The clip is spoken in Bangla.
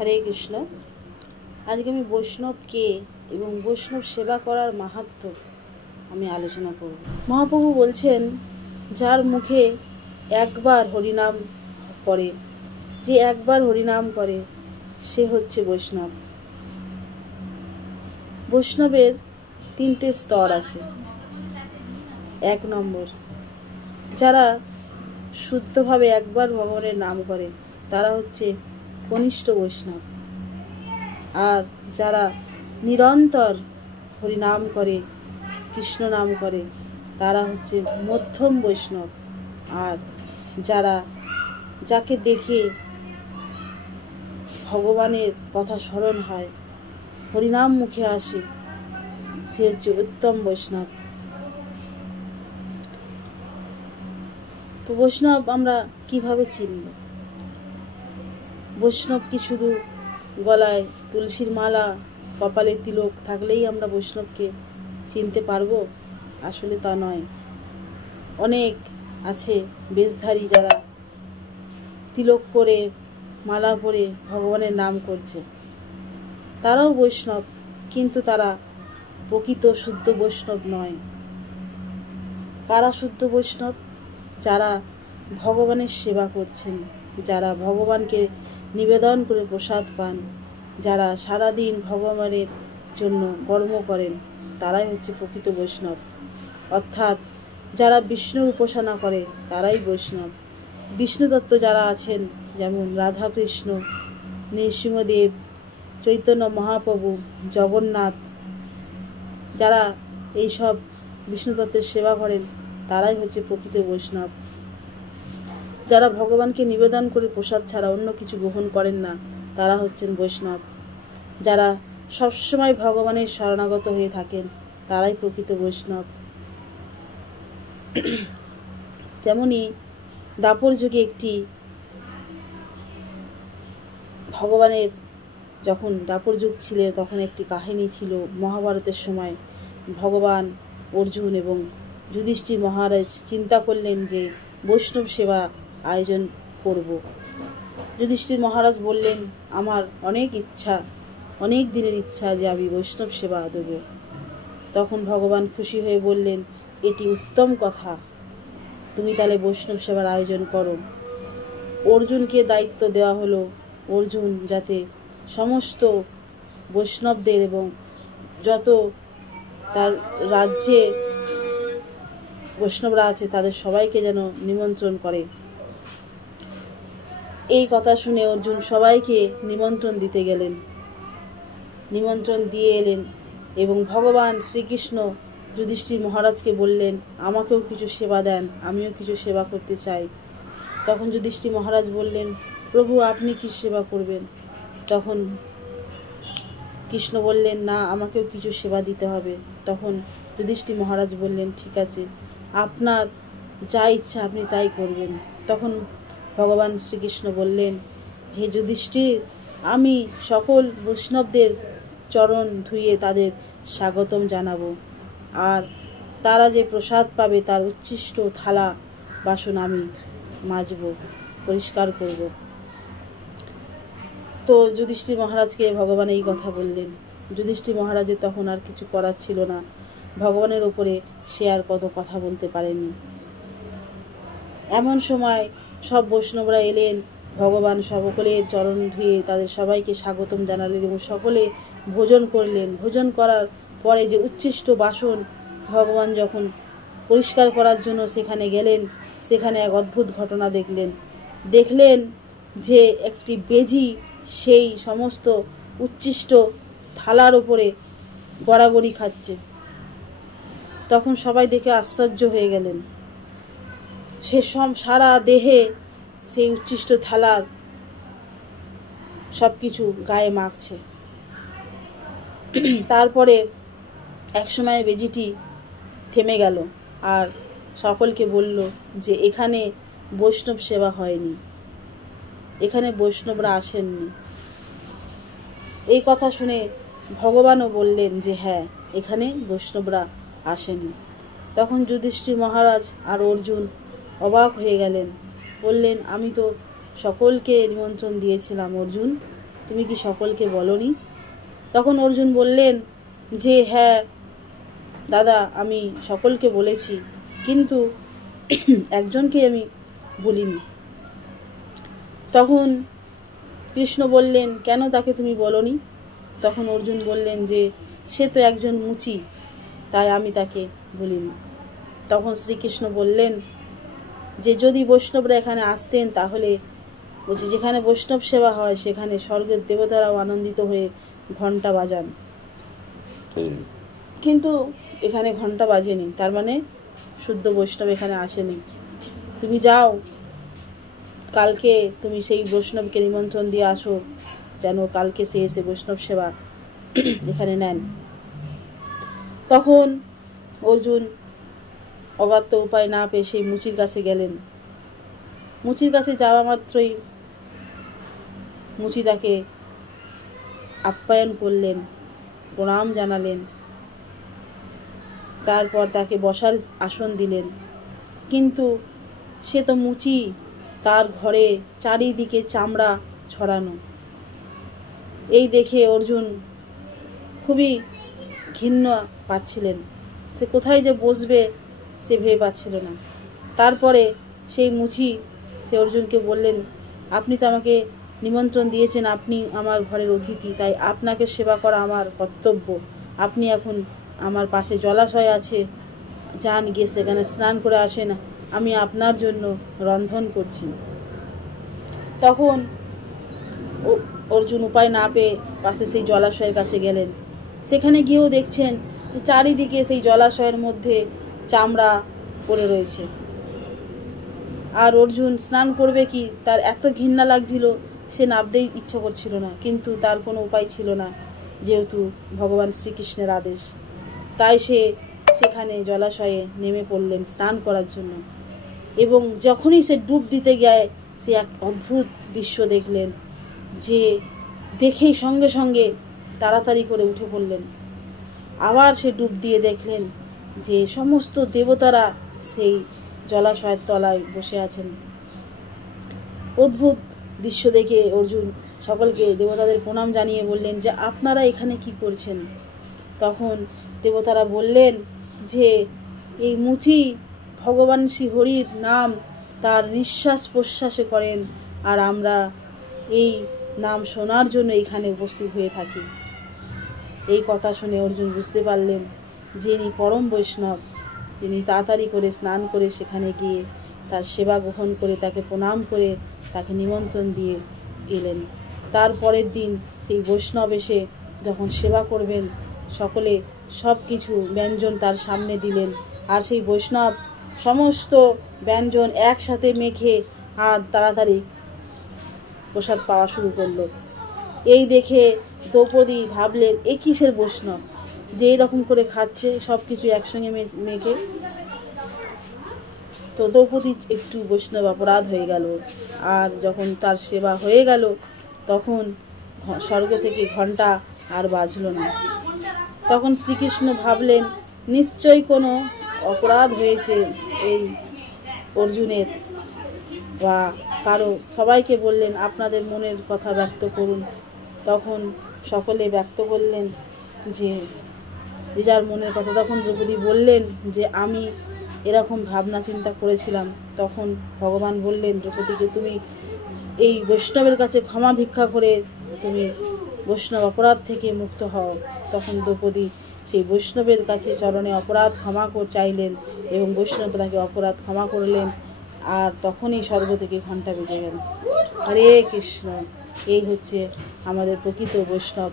হরে কৃষ্ণ। আজকে আমি বৈষ্ণব কে এবং বৈষ্ণব সেবা করার মাহাত্ম্য আমি আলোচনা করব। মহাপ্রভু বলছেন, যার মুখে একবার হরিনাম করে, যে একবার হরিনাম করে সে হচ্ছে বৈষ্ণব। বৈষ্ণবের 3টে স্তর আছে। 1 নম্বর, যারা শুদ্ধভাবে একবার ভগবানের নাম করে তারা হচ্ছে কনিষ্ঠ বৈষ্ণব। আর যারা নিরন্তর হরিনাম করে, কৃষ্ণ নাম করে, তারা হচ্ছে মধ্যম বৈষ্ণব। আর যাকে দেখে ভগবানের কথা স্মরণ হয়, হরিনাম মুখে আসে, সে হচ্ছে উত্তম বৈষ্ণব। তো বৈষ্ণব আমরা কিভাবে চিনব? বৈষ্ণব কি শুধু গলায় তুলসীর মালা, কপালে তিলক থাকলেই আমরা বৈষ্ণবকে চিনতে পারবো? আসলে তা নয়। অনেক আছে বেশধারী, যারা তিলক করে, মালা পরে ভগবানের নাম করছে, তারাও বৈষ্ণব, কিন্তু তারা প্রকৃত শুদ্ধ বৈষ্ণব নয়। কারা শুদ্ধ বৈষ্ণব? যারা ভগবানের সেবা করছেন, যারা ভগবানকে নিবেদন করে প্রসাদ পান, যারা সারাদিন ভগবানের জন্য কর্ম করেন, তারাই হচ্ছে প্রকৃত বৈষ্ণব। অর্থাৎ যারা বিষ্ণুর উপাসনা করে তারাই বৈষ্ণব। বিষ্ণুতত্ত্ব যারা আছেন, যেমন রাধাকৃষ্ণ, নৃসিংহদেব, চৈতন্য মহাপ্রভু, জগন্নাথ, যারা এইসব বিষ্ণুতত্ত্বের সেবা করেন তারাই হচ্ছে প্রকৃত বৈষ্ণব। যারা ভগবানকে নিবেদন করে প্রসাদ ছাড়া অন্য কিছু গ্রহণ করেন না, তারা হচ্ছেন বৈষ্ণব। যারা সবসময় ভগবানের শরণাগত হয়ে থাকেন তারাই প্রকৃত বৈষ্ণব। তেমনি দ্বাপর যুগে একটি ভগবানের, যখন দ্বাপর যুগ ছিল তখন একটি কাহিনী ছিল। মহাভারতের সময় ভগবান অর্জুন এবং যুধিষ্ঠির মহারাজ চিন্তা করলেন যে বৈষ্ণব সেবা আয়োজন করব। যুধিষ্ঠির মহারাজ বললেন, আমার অনেক দিনের ইচ্ছা যে আমি বৈষ্ণব সেবা দেব। তখন ভগবান খুশি হয়ে বললেন, এটি উত্তম কথা, তুমি তাহলে বৈষ্ণব সেবার আয়োজন করো। অর্জুনকে দায়িত্ব দেওয়া হলো, অর্জুন যাতে সমস্ত বৈষ্ণবদের এবং যত তার রাজ্যে বৈষ্ণবরা আছে তাদের সবাইকে যেন নিমন্ত্রণ করে। এই কথা শুনে অর্জুন সবাইকে নিমন্ত্রণ দিতে গেলেন, নিমন্ত্রণ দিয়ে এলেন এবং ভগবান শ্রীকৃষ্ণ যুধিষ্ঠির মহারাজকে বললেন, আমাকেও কিছু সেবা দেন, আমিও কিছু সেবা করতে চাই। তখন যুধিষ্ঠির মহারাজ বললেন, প্রভু আপনি কি সেবা করবেন? তখন কৃষ্ণ বললেন, না, আমাকেও কিছু সেবা দিতে হবে। তখন যুধিষ্ঠির মহারাজ বললেন, ঠিক আছে, আপনার যা ইচ্ছা আপনি তাই করবেন। তখন ভগবান শ্রীকৃষ্ণ বললেন, হে যুধিষ্ঠির, আমি সকল বৈষ্ণবদের চরণ ধুয়ে তাদের স্বাগতম জানাবো, আর তারা যে প্রসাদ পাবে তার উচ্ছিষ্ট থালা বাসন আমি মাজব, পরিষ্কার করব। তো যুধিষ্ঠির মহারাজকে ভগবান এই কথা বললেন। যুধিষ্ঠির মহারাজের তখন আর কিছু করার ছিল না, ভগবানের ওপরে সে আর কত কথা বলতে পারেননি। এমন সময় সব বৈষ্ণবরা এলেন, ভগবান সকলের চরণ ধুয়ে তাদের সবাইকে স্বাগতম জানালেন এবং সকলে ভোজন করলেন। ভোজন করার পরে যে উচ্ছিষ্ট বাসন ভগবান যখন পরিষ্কার করার জন্য সেখানে গেলেন, সেখানে এক অদ্ভুত ঘটনা দেখলেন যে একটি বেজি সেই সমস্ত উচ্ছিষ্ট থালার ওপরে গড়াগড়ি খাচ্ছে। তখন সবাই দেখে আশ্চর্য হয়ে গেলেন। সে সারা দেহে সেই উচ্ছিষ্ট থালার সব কিছু গায়ে মাখছে। তারপরে একসময় বেজিটি থেমে গেল আর সকলকে বলল যে এখানে বৈষ্ণব সেবা হয়নি, এখানে বৈষ্ণবরা আসেননি। এই কথা শুনে ভগবানও বললেন যে হ্যাঁ, এখানে বৈষ্ণবরা আসেনি। তখন যুধিষ্ঠির মহারাজ আর অর্জুন অবাক হয়ে গেলেন, বললেন, আমি তো সকলকে নিমন্ত্রণ দিয়েছিলাম অর্জুন, তুমি কি সকলকে বলনি? তখন অর্জুন বললেন যে হ্যাঁ দাদা, আমি সকলকে বলেছি, কিন্তু একজনকে আমি বলিনি। তখন কৃষ্ণ বললেন, কেন তাকে তুমি বলনি? তখন অর্জুন বললেন যে সে তো একজন মুচি, তাই আমি তাকে বলিনি। তখন শ্রীকৃষ্ণ বললেন যে যদি বৈষ্ণবরা এখানে আসতেন তাহলে বলছি যেখানে বৈষ্ণব সেবা হয় সেখানে স্বর্গের দেবতারাও আনন্দিত হয়ে ঘণ্টা বাজান, কিন্তু এখানে ঘণ্টা বাজেনি, তার মানে শুদ্ধ বৈষ্ণব এখানে আসেনি। তুমি যাও, কালকে তুমি সেই বৈষ্ণবকে নিমন্ত্রণ দিয়ে আসো, যেন কালকে সে এসে বৈষ্ণব সেবা এখানে নেন। তখন অর্জুন অবাধ্য উপায় না পেয়ে সেই মুচির কাছে গেলেন। মুচির কাছে যাওয়া মাত্রই মুচি তাকে আপ্যায়ন করলেন, প্রণাম জানালেন, তারপর তাকে বসার আসন দিলেন। কিন্তু সে তো মুচি, তার ঘরে চারিদিকে চামড়া ছড়ানো। এই দেখে অর্জুন খুবই ঘৃণা পাচ্ছিলেন, সে কোথায় যে বসবে সে ভেবে পাচ্ছিল না। তারপরে সেই মুচি সে অর্জুনকে বললেন, আপনি তো আমাকে নিমন্ত্রণ দিয়েছেন, আপনি আমার ঘরের অতিথি, তাই আপনাকে সেবা করা আমার কর্তব্য। আপনি এখন আমার পাশে জলাশয় আছে, যান গিয়ে সেখানে স্নান করে আসেন, আমি আপনার জন্য রন্ধন করছি। তখন অর্জুন উপায় না পেয়ে পাশে সেই জলাশয়ের কাছে গেলেন। সেখানে গিয়েও দেখছেন যে চারিদিকে সেই জলাশয়ের মধ্যে চামড়া পড়ে রয়েছে। আর অর্জুন স্নান করবে কি, তার এত ঘৃণা লাগছিল, সে নামতেই ইচ্ছা করছিল না, কিন্তু তার কোনো উপায় ছিল না, যেহেতু ভগবান শ্রীকৃষ্ণের আদেশ। তাই সে সেখানে জলাশয়ে নেমে পড়লেন স্নান করার জন্য। এবং যখনই সে ডুব দিতে যায়, সে এক অদ্ভুত দৃশ্য দেখলেন, যে দেখেই সঙ্গে সঙ্গে তাড়াতাড়ি করে উঠে পড়লেন। আবার সে ডুব দিয়ে দেখলেন যে সমস্ত দেবতারা সেই জলাশয়ের তলায় বসে আছেন। অদ্ভুত দৃশ্য দেখে অর্জুন সকলকে দেবতাদের প্রণাম জানিয়ে বললেন যে আপনারা এখানে কি করছেন? তখন দেবতারা বললেন যে এই মুচি ভগবান শ্রী হরির নাম তার নিঃশ্বাস প্রশ্বাসে করেন, আর আমরা এই নাম শোনার জন্য এখানে উপস্থিত হয়ে থাকি। এই কথা শুনে অর্জুন বুঝতে পারলেন যিনি পরম বৈষ্ণব, তিনি তাড়াতাড়ি করে স্নান করে সেখানে গিয়ে তার সেবা গ্রহণ করে তাকে প্রণাম করে তাকে নিমন্ত্রণ দিয়ে এলেন। তারপরের দিন সেই বৈষ্ণব এসে যখন সেবা করবেন, সকলে সব কিছু ব্যঞ্জন তার সামনে দিলেন, আর সেই বৈষ্ণব সমস্ত ব্যঞ্জন একসাথে মেখে আর তাড়াতাড়ি প্রসাদ পাওয়া শুরু করলো। এই দেখে দ্রৌপদী ভাবলেন এ কিসের বৈষ্ণব, যে এরকম করে খাচ্ছে সব কিছু একসঙ্গে মেখে। তো দ্রৌপদী একটু বৈষ্ণব অপরাধ হয়ে গেল। আর যখন তার সেবা হয়ে গেল, তখন স্বর্গ থেকে ঘণ্টা আর বাজল না। তখন শ্রীকৃষ্ণ ভাবলেন নিশ্চয়ই কোনো অপরাধ হয়েছে এই অর্জুনের বা কারো। সবাইকে বললেন আপনাদের মনের কথা ব্যক্ত করুন। তখন সকলে ব্যক্ত করলেন যে যার মনের কথা। তখন দ্রৌপদী বললেন যে আমি এরকম ভাবনা চিন্তা করেছিলাম। তখন ভগবান বললেন দ্রৌপদীকে তুমি এই বৈষ্ণবের কাছে ক্ষমা ভিক্ষা করে তুমি বৈষ্ণব অপরাধ থেকে মুক্ত হও। তখন দ্রৌপদী সেই বৈষ্ণবের কাছে চরণে অপরাধ ক্ষমা চাইলেন এবং বৈষ্ণব তাকে অপরাধ ক্ষমা করলেন। আর তখনই স্বর্গ থেকে ঘণ্টা বেজে গেল। হরে কৃষ্ণ। এই হচ্ছে আমাদের প্রকৃত বৈষ্ণব।